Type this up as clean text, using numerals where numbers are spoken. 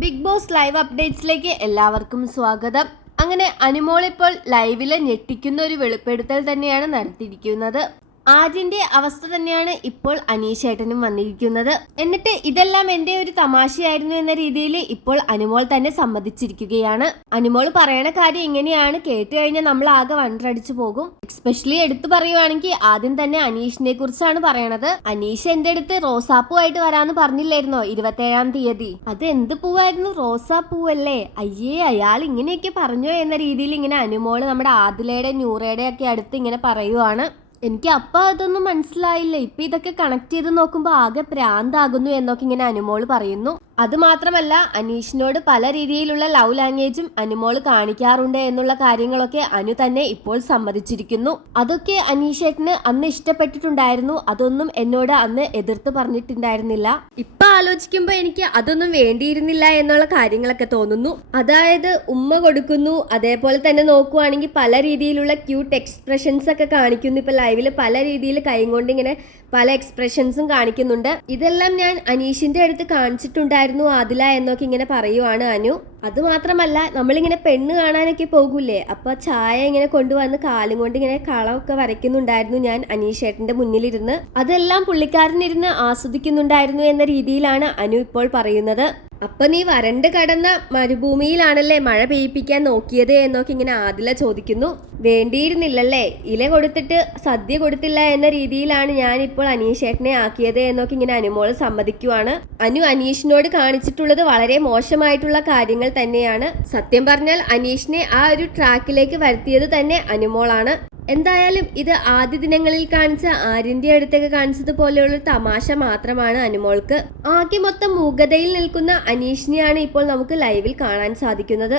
Big boss live അപ്ഡേറ്റ്സിലേക്ക് എല്ലാവർക്കും സ്വാഗതം. അങ്ങനെ അനുമോൾ ഇപ്പോൾ ലൈവില് ഞെട്ടിക്കുന്ന ഒരു വെളിപ്പെടുത്തൽ തന്നെയാണ് നടത്തിയിരിക്കുന്നത്. ആര്യന്റെ അവസ്ഥ തന്നെയാണ് ഇപ്പോൾ അനീഷേട്ടനും വന്നിരിക്കുന്നത്. എന്നിട്ട് ഇതെല്ലാം എന്റെ ഒരു തമാശയായിരുന്നു എന്ന രീതിയിൽ ഇപ്പോൾ അനുമോൾ തന്നെ സമ്മതിച്ചിരിക്കുകയാണ്. അനുമോൾ പറയണ കാര്യം ഇങ്ങനെയാണ്, കേട്ട് കഴിഞ്ഞാൽ നമ്മൾ ആകെ വണ്ടടിച്ചു പോകും. എസ്പെഷ്യലി എടുത്തു പറയുവാണെങ്കിൽ ആദ്യം തന്നെ അനീഷിനെ കുറിച്ചാണ് പറയണത്. അനീഷ് എന്റെ അടുത്ത് റോസാപ്പൂവായിട്ട് വരാന്ന് പറഞ്ഞില്ലായിരുന്നോ 27-ാം തീയതി? അത് എന്ത് പൂവായിരുന്നു? റോസാപ്പൂവല്ലേ? അയ്യേ, അയാൾ ഇങ്ങനെയൊക്കെ പറഞ്ഞോ എന്ന രീതിയിൽ ഇങ്ങനെ അനുമോള് നമ്മുടെ ആദിലയുടെ നൂറയുടെ ഒക്കെ അടുത്ത് ഇങ്ങനെ പറയുവാണ്. എനിക്ക് അപ്പം അതൊന്നും മനസ്സിലായില്ല. ഇപ്പം ഇതൊക്കെ കണക്ട് ചെയ്ത് നോക്കുമ്പോൾ ആകെ പ്രാന്താകുന്നു എന്നൊക്കെ ഇങ്ങനെ അനുമോള് പറയുന്നു. അത് മാത്രമല്ല, അനീഷിനോട് പല രീതിയിലുള്ള ലവ് ലാംഗ്വേജും അനുമോള് കാണിക്കാറുണ്ട് എന്നുള്ള കാര്യങ്ങളൊക്കെ അനു തന്നെ ഇപ്പോൾ സമ്മതിച്ചിരിക്കുന്നു. അതൊക്കെ അനീഷേട്ടന് അന്ന് ഇഷ്ടപ്പെട്ടിട്ടുണ്ടായിരുന്നു. അതൊന്നും എന്നോട് അന്ന് എതിർത്ത് പറഞ്ഞിട്ടുണ്ടായിരുന്നില്ല. ഇപ്പൊ ആലോചിക്കുമ്പോൾ എനിക്ക് അതൊന്നും വേണ്ടിയിരുന്നില്ല എന്നുള്ള കാര്യങ്ങളൊക്കെ തോന്നുന്നു. അതായത് ഉമ്മ കൊടുക്കുന്നു, അതേപോലെ തന്നെ നോക്കുവാണെങ്കിൽ പല രീതിയിലുള്ള ക്യൂട്ട് എക്സ്പ്രഷൻസ് ഒക്കെ കാണിക്കുന്നു. ഇപ്പൊ ലൈവില് പല രീതിയിൽ കൈ കൊണ്ട് ഇങ്ങനെ പല എക്സ്പ്രഷൻസും കാണിക്കുന്നുണ്ട്. ഇതെല്ലാം ഞാൻ അനീഷിന്റെ അടുത്ത് കാണിച്ചിട്ടുണ്ടായിരുന്നു ആദില എന്നൊക്കെ ഇങ്ങനെ പറയുവാണ് അനു. അത് മാത്രമല്ല, നമ്മളിങ്ങനെ പെണ്ണ് കാണാനൊക്കെ പോകൂലേ, അപ്പൊ ചായ ഇങ്ങനെ കൊണ്ടുവന്ന് കാലും കൊണ്ട് ഇങ്ങനെ കളമൊക്കെ വരയ്ക്കുന്നുണ്ടായിരുന്നു ഞാൻ അനീഷേട്ടന്റെ മുന്നിലിരുന്ന്. അതെല്ലാം പുള്ളിക്കാരനിരുന്ന് ആസ്വദിക്കുന്നുണ്ടായിരുന്നു എന്ന രീതിയിലാണ് അനു ഇപ്പോൾ പറയുന്നത്. അപ്പൊ നീ വരണ്ട് കടന്ന മരുഭൂമിയിലാണല്ലേ മഴ പെയ്യിപ്പിക്കാൻ നോക്കിയത് എന്നൊക്കെ ഇങ്ങനെ ആദില ചോദിക്കുന്നു. വേണ്ടിയിരുന്നില്ലല്ലേ, ഇല കൊടുത്തിട്ട് സദ്യ കൊടുത്തില്ല എന്ന രീതിയിലാണ് ഞാൻ ഇപ്പോൾ അനീഷേട്ടനെ ആക്കിയത് എന്നൊക്കെ ഇങ്ങനെ അനുമോള് സമ്മതിക്കുവാണ്. അനു അനീഷിനോട് കാണിച്ചിട്ടുള്ളത് വളരെ മോശമായിട്ടുള്ള കാര്യങ്ങൾ തന്നെയാണ്. സത്യം പറഞ്ഞാൽ അനീഷിനെ ആ ഒരു ട്രാക്കിലേക്ക് വരുത്തിയത് തന്നെ അനുമോളാണ്. എന്തായാലും ഇത് ആദ്യ ദിനങ്ങളിൽ കാണിച്ച ആര്യന്റെ അടുത്തൊക്കെ കാണിച്ചതുപോലെയുള്ള തമാശ മാത്രമാണ് അനുമോൾക്ക്. ആകെ മൊത്തം മൂകതയിൽ നിൽക്കുന്ന അനീഷിനെയാണ് ഇപ്പോൾ നമുക്ക് ലൈവിൽ കാണാൻ സാധിക്കുന്നത്.